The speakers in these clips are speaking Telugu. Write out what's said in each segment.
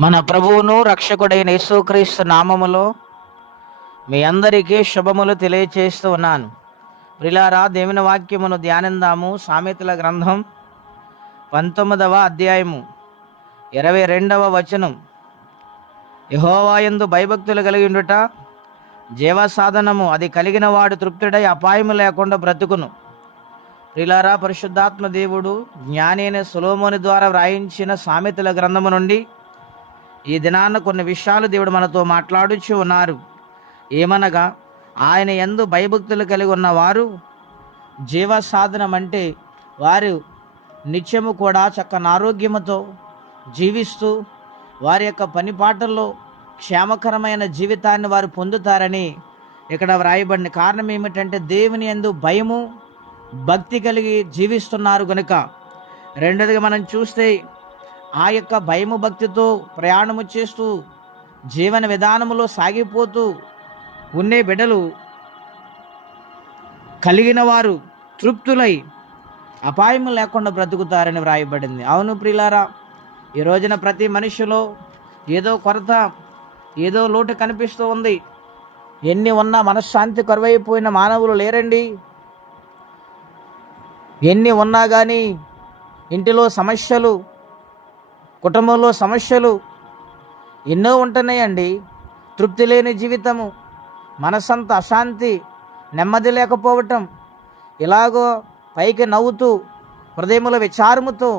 మన ప్రభువును రక్షకుడైన యేసుక్రీస్తు నామములో మీ అందరికీ శుభములు తెలియచేస్తూ ఉన్నాను. ప్రిలారా, దేవుని వాక్యమును ధ్యానిందాము. సామెతల గ్రంథం 19వ అధ్యాయము 22వ వచనం. యెహోవాయందు భయభక్తులు కలిగి ఉండుట జీవసాధనము, అది కలిగిన వాడు తృప్తుడై అపాయము లేకుండా బ్రతుకును. ప్రిలారా, పరిశుద్ధాత్మ దేవుడు జ్ఞాని అయిన సొలొమోను ద్వారా వ్రాయించిన సామెతల గ్రంథము నుండి ఈ దినాన కొన్ని విషయాలు దేవుడు మనతో మాట్లాడుచు ఉన్నారు. ఏమనగా, ఆయన యందు భయభక్తులు కలిగి ఉన్నవారు జీవసాధనం అంటే వారు నిత్యము కూడా చక్కని ఆరోగ్యముతో జీవిస్తూ వారి యొక్క పనిపాటల్లో క్షేమకరమైన జీవితాన్ని వారు పొందుతారని ఇక్కడ వ్రాయబడిన కారణం ఏమిటంటే, దేవుని యందు భయము భక్తి కలిగి జీవిస్తున్నారు గనుక. రెండోదిగా మనం చూస్తే, ఆ యొక్క భయము భక్తితో ప్రయాణము చేస్తూ జీవన విధానములో సాగిపోతూ ఉండే బిడ్డలు కలిగిన వారు తృప్తులై అపాయము లేకుండా బ్రతుకుతారని వ్రాయబడింది. అవును ప్రియులారా, ఈ రోజున ప్రతి మనిషిలో ఏదో కొరత, ఏదో లోటు కనిపిస్తూ ఉంది. ఎన్ని ఉన్నా మనశ్శాంతి కరువైపోయిన మానవులు లేరండి. ఎన్ని ఉన్నా కానీ ఇంటిలో సమస్యలు, కుటుంబంలో సమస్యలు ఎన్నో ఉంటున్నాయండి. తృప్తి లేని జీవితము, మనసంత అశాంతి, నెమ్మది లేకపోవటం, ఇలాగో పైకి నవ్వుతూ హృదయముల విచారముతో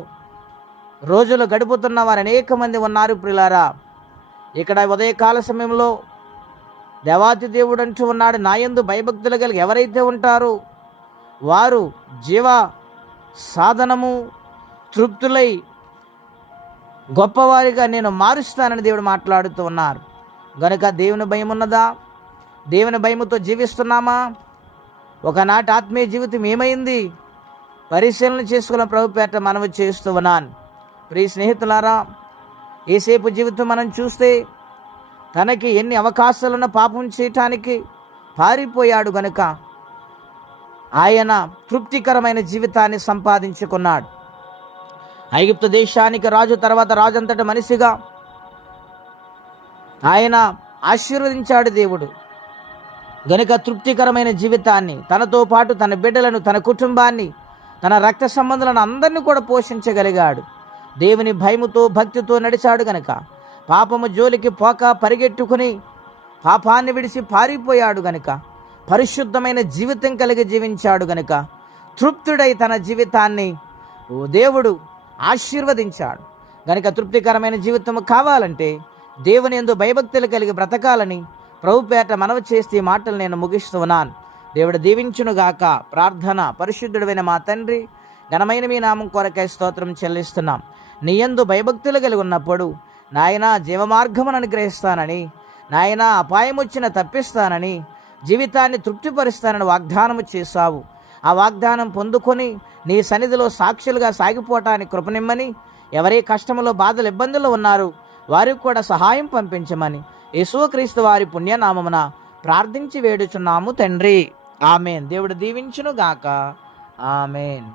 రోజులు గడుపుతున్న వారు అనేక మంది ఉన్నారు ప్రియులారా. ఇక్కడ ఉదయకాల సమయంలో దేవాతి దేవుడు అంటూ ఉన్నాడు, నా యందు భయభక్తులు కలిగి ఎవరైతే ఉంటారో వారు జీవ సాధనము తృప్తులై గొప్పవారిగా నేను మారుస్తానని దేవుడు మాట్లాడుతూ ఉన్నారు. గనుక దేవుని భయం ఉన్నదా? దేవుని భయముతో జీవిస్తున్నామా? ఒకనాటి ఆత్మీయ జీవితం ఏమైంది? పరిశీలన చేసుకున్న ప్రభుపేట మనవి చేస్తూ ఉన్నాను. ప్రియ స్నేహితులారా, ఏసేపు జీవితం మనం చూస్తే తనకి ఎన్ని అవకాశాలున్న పాపం చేయటానికి పారిపోయాడు. గనుక ఆయన తృప్తికరమైన జీవితాన్ని సంపాదించుకున్నాడు. ఐగుప్తు దేశానికి రాజు, తర్వాత రాజంతటి మనిషిగా ఆయన ఆశీర్వదించాడు దేవుడు. గనుక తృప్తికరమైన జీవితాన్ని, తనతో పాటు తన బిడ్డలను, తన కుటుంబాన్ని, తన రక్త సంబంధులను అందరినీ కూడా పోషించగలిగాడు. దేవుని భయముతో భక్తితో నడిచాడు గనుక పాపము జోలికి పోక పరిగెట్టుకుని పాపాన్ని విడిచి పారిపోయాడు. గనుక పరిశుద్ధమైన జీవితం కలిగి జీవించాడు. గనుక తృప్తుడై తన జీవితాన్ని దేవుడు ఆశీర్వదించాడు. గనుక తృప్తికరమైన జీవితం కావాలంటే దేవుని యందు భయభక్తులు కలిగి బ్రతకాలని ప్రభుపేట మనవి చేస్తే ఈ మాటలు నేను ముగిస్తూ ఉన్నాను. దేవుడు దీవించునుగాక. ప్రార్థన. పరిశుద్ధుడైన మా తండ్రి, ఘనమైన మీ నామం కొరకై స్తోత్రం చెల్లిస్తున్నాం. నీ యందు భయభక్తులు కలిగి ఉన్నప్పుడు నాయనా జీవమార్గమును అనుగ్రహిస్తానని, నాయనా అపాయం వచ్చిన తప్పిస్తానని, జీవితాన్ని తృప్తిపరుస్తానని వాగ్దానము చేశావు. ఆ వాగ్దానం పొందుకొని నీ సన్నిధిలో సాక్షులుగా సాగిపోవటానికి కృపనిమ్మని, ఎవరే కష్టములో, బాధలు, ఇబ్బందులు ఉన్నారు వారికి కూడా సహాయం పంపించమని యేసుక్రీస్తు వారి పుణ్యనామమున ప్రార్థించి వేడుచున్నాము తండ్రి. ఆమెన్. దేవుడు దీవించును గాక. ఆమెన్.